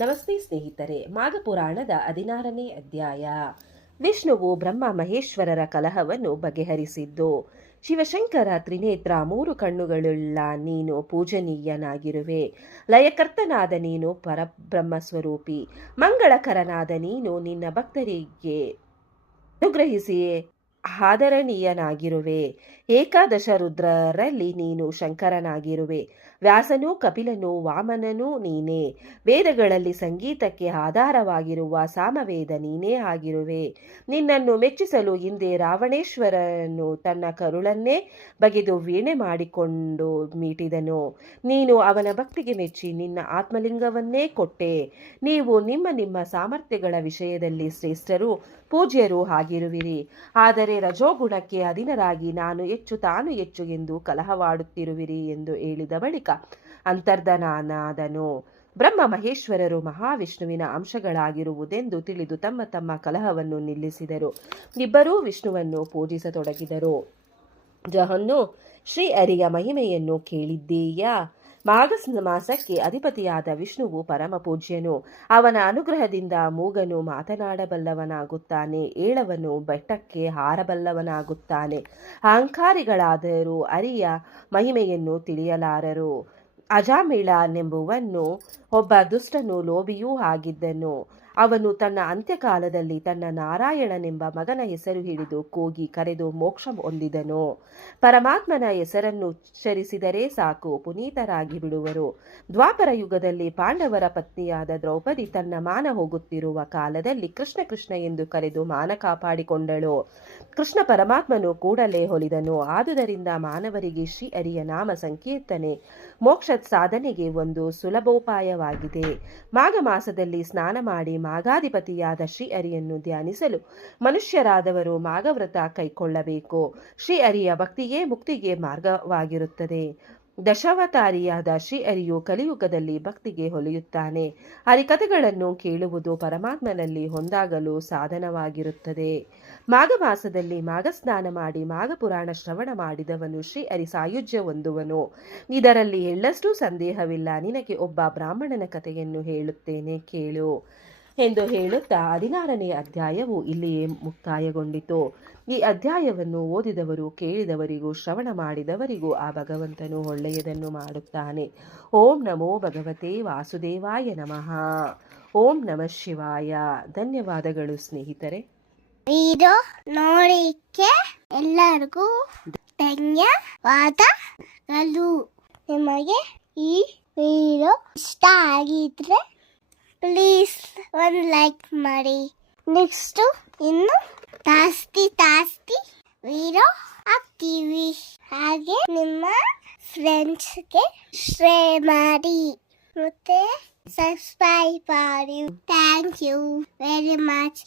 ನಮಸ್ತೆ ಸ್ನೇಹಿತರೆ. ಮಾಘಪುರಾಣದ 16ನೇ ಅಧ್ಯಾಯ. ವಿಷ್ಣುವು ಬ್ರಹ್ಮ ಮಹೇಶ್ವರರ ಕಲಹವನ್ನು ಬಗೆಹರಿಸಿದ್ದು. ಶಿವಶಂಕರ ತ್ರಿನೇತ್ರ, 3 ಕಣ್ಣುಗಳುಳ್ಳ ನೀನು ಪೂಜನೀಯನಾಗಿರುವೆ. ಲಯಕರ್ತನಾದ ನೀನು ಪರಬ್ರಹ್ಮಸ್ವರೂಪಿ. ಮಂಗಳಕರನಾದ ನೀನು ನಿನ್ನ ಭಕ್ತರಿಗೆ ಅನುಗ್ರಹಿಸಿ ಆದರಣೀಯನಾಗಿರುವೆ. ಏಕಾದಶ ರುದ್ರರಲ್ಲಿ ನೀನು ಶಂಕರನಾಗಿರುವೆ. ವ್ಯಾಸನೂ ಕಪಿಲನೂ ವಾಮನನೂ ನೀನೇ. ವೇದಗಳಲ್ಲಿ ಸಂಗೀತಕ್ಕೆ ಆಧಾರವಾಗಿರುವ ಸಾಮವೇದ ನೀನೇ ಆಗಿರುವೆ. ನಿನ್ನನ್ನು ಮೆಚ್ಚಿಸಲು ಹಿಂದೆ ರಾವಣೇಶ್ವರನು ತನ್ನ ಕರುಳನ್ನೇ ಬಗೆದು ವೀಣೆ ಮಾಡಿಕೊಂಡು ಮೀಟಿದನು. ನೀನು ಅವನ ಭಕ್ತಿಗೆ ಮೆಚ್ಚಿ ನಿನ್ನ ಆತ್ಮಲಿಂಗವನ್ನೇ ಕೊಟ್ಟೆ. ನೀವು ನಿಮ್ಮ ನಿಮ್ಮ ಸಾಮರ್ಥ್ಯಗಳ ವಿಷಯದಲ್ಲಿ ಶ್ರೇಷ್ಠರೂ ಪೂಜ್ಯರೂ ಆಗಿರುವಿರಿ. ಆದರೆ ರಜೋಗುಣಕ್ಕೆ ಅಧೀನರಾಗಿ ನಾನು ಹೆಚ್ಚು ತಾನು ಹೆಚ್ಚು ಎಂದು ಕಲಹವಾಡುತ್ತಿರುವಿರಿ ಎಂದು ಹೇಳಿದ ಬಳಿಕ ಅಂತರ್ಧಾನಾದನು. ಬ್ರಹ್ಮ ಮಹೇಶ್ವರರು ಮಹಾವಿಷ್ಣುವಿನ ಅಂಶಗಳಾಗಿರುವುದೆಂದು ತಿಳಿದು ತಮ್ಮ ತಮ್ಮ ಕಲಹವನ್ನು ನಿಲ್ಲಿಸಿದರು. ಇಬ್ಬರೂ ವಿಷ್ಣುವನ್ನು ಪೂಜಿಸತೊಡಗಿದರು. ಜಹನ್ನು, ಶ್ರೀಹರಿಯ ಮಹಿಮೆಯನ್ನು ಕೇಳಿದ್ದೀಯಾ? ಮಾಘ ಮಾಸಕ್ಕೆ ಅಧಿಪತಿಯಾದ ವಿಷ್ಣುವು ಪರಮ ಪೂಜ್ಯನು. ಅವನ ಅನುಗ್ರಹದಿಂದ ಮೂಗನು ಮಾತನಾಡಬಲ್ಲವನಾಗುತ್ತಾನೆ, ಏಳವನು ಬೆಟ್ಟಕ್ಕೆ ಹಾರಬಲ್ಲವನಾಗುತ್ತಾನೆ. ಅಹಂಕಾರಿಗಳಾದರೂ ಹರಿಯ ಮಹಿಮೆಯನ್ನು ತಿಳಿಯಲಾರರು. ಅಜಾಮಿಳನೆಂಬುವನು ಒಬ್ಬ ದುಷ್ಟನು, ಲೋಭಿಯೂ ಆಗಿದ್ದನು. ಅವನು ತನ್ನ ಅಂತ್ಯಕಾಲದಲ್ಲಿ ತನ್ನ ನಾರಾಯಣನೆಂಬ ಮಗನ ಹೆಸರು ಹಿಡಿದು ಕೂಗಿ ಕರೆದು ಮೋಕ್ಷ ಹೊಂದಿದನು. ಪರಮಾತ್ಮನ ಹೆಸರನ್ನು ಉಚ್ಚರಿಸಿದರೆ ಸಾಕು, ಪುನೀತರಾಗಿ ಬಿಡುವರು. ದ್ವಾಪರ ಯುಗದಲ್ಲಿ ಪಾಂಡವರ ಪತ್ನಿಯಾದ ದ್ರೌಪದಿ ತನ್ನ ಮಾನ ಹೋಗುತ್ತಿರುವ ಕಾಲದಲ್ಲಿ ಕೃಷ್ಣ ಕೃಷ್ಣ ಎಂದು ಕರೆದು ಮಾನ ಕಾಪಾಡಿಕೊಂಡಳು. ಕೃಷ್ಣ ಪರಮಾತ್ಮನು ಕೂಡಲೇ ಒಲಿದನು. ಆದುದರಿಂದ ಮಾನವರಿಗೆ ಶ್ರೀಹರಿಯ ನಾಮ ಸಂಕೀರ್ತನೆ ಮೋಕ್ಷ ಸಾಧನೆಗೆ ಒಂದು ಸುಲಭೋಪಾಯವಾಗಿದೆ. ಮಾಘ ಮಾಸದಲ್ಲಿ ಸ್ನಾನ ಮಾಡಿ ಮಾಘಾಧಿಪತಿಯಾದ ಶ್ರೀಹರಿಯನ್ನು ಧ್ಯಾನಿಸಲು ಮನುಷ್ಯರಾದವರು ಮಾಘವ್ರತ ಕೈಕೊಳ್ಳಬೇಕು. ಶ್ರೀಹರಿಯ ಭಕ್ತಿಯೇ ಮುಕ್ತಿಗೆ ಮಾರ್ಗವಾಗಿರುತ್ತದೆ. ದಶಾವತಾರಿಯಾದ ಶ್ರೀಹರಿಯು ಕಲಿಯುಗದಲ್ಲಿ ಭಕ್ತಿಗೆ ಹೊಲಿಯುತ್ತಾನೆ. ಹರಿಕಥೆಗಳನ್ನು ಕೇಳುವುದು ಪರಮಾತ್ಮನಲ್ಲಿ ಹೊಂದಾಗಲು ಸಾಧನವಾಗಿರುತ್ತದೆ. ಮಾಘ ಮಾಸದಲ್ಲಿ ಮಾಘಸ್ನಾನ ಮಾಡಿ ಮಾಘ ಪುರಾಣ ಶ್ರವಣ ಮಾಡಿದವನು ಶ್ರೀಹರಿ ಸಾಯುಜ್ಯ ಹೊಂದುವನು. ಇದರಲ್ಲಿ ಎಳ್ಳಷ್ಟೂ ಸಂದೇಹವಿಲ್ಲ. ನಿನಗೆ ಒಬ್ಬ ಬ್ರಾಹ್ಮಣನ ಕಥೆಯನ್ನು ಹೇಳುತ್ತೇನೆ, ಕೇಳು ಎಂದು ಹೇಳುತ್ತಾ 16ನೇ ಅಧ್ಯಾಯವು ಇಲ್ಲಿಯೇ ಮುಕ್ತಾಯಗೊಂಡಿತು. ಈ ಅಧ್ಯಾಯವನ್ನು ಓದಿದವರು, ಕೇಳಿದವರಿಗೂ, ಶ್ರವಣ ಮಾಡಿದವರಿಗೂ ಆ ಭಗವಂತನು ಒಳ್ಳೆಯದನ್ನು ಮಾಡುತ್ತಾನೆ. ಓಂ ನಮೋ ಭಗವತೆ ವಾಸುದೇವಾಯ ನಮಃ. ಓಂ ನಮಃ ಶಿವಾಯ. ಧನ್ಯವಾದಗಳು ಸ್ನೇಹಿತರೆ. ವಿಡಿಯೋ ನೋಡಿಕ್ಕೆ ಎಲ್ಲರಿಗೂ ಧನ್ಯವಾದಗಳು. ನಿಮಗೆ ಈ ವಿಡಿಯೋ ಇಷ್ಟ ಆಗಿದ್ರೆ ಪ್ಲೀಸ್ ಒಂದು ಲೈಕ್ ಮಾಡಿ. ನೆಕ್ಸ್ಟ್ ಇನ್ನು ಜಾಸ್ತಿ ವಿಡಿಯೋ ಹಾಕ್ತೀವಿ. ಹಾಗೆ ನಿಮ್ಮ ಫ್ರೆಂಡ್ಸ್ಗೆ ಶೇರ್ ಮಾಡಿ ಮತ್ತೆ ಸಬ್ಸ್ಕ್ರೈಬ್ ಮಾಡಿ. Thank you very much.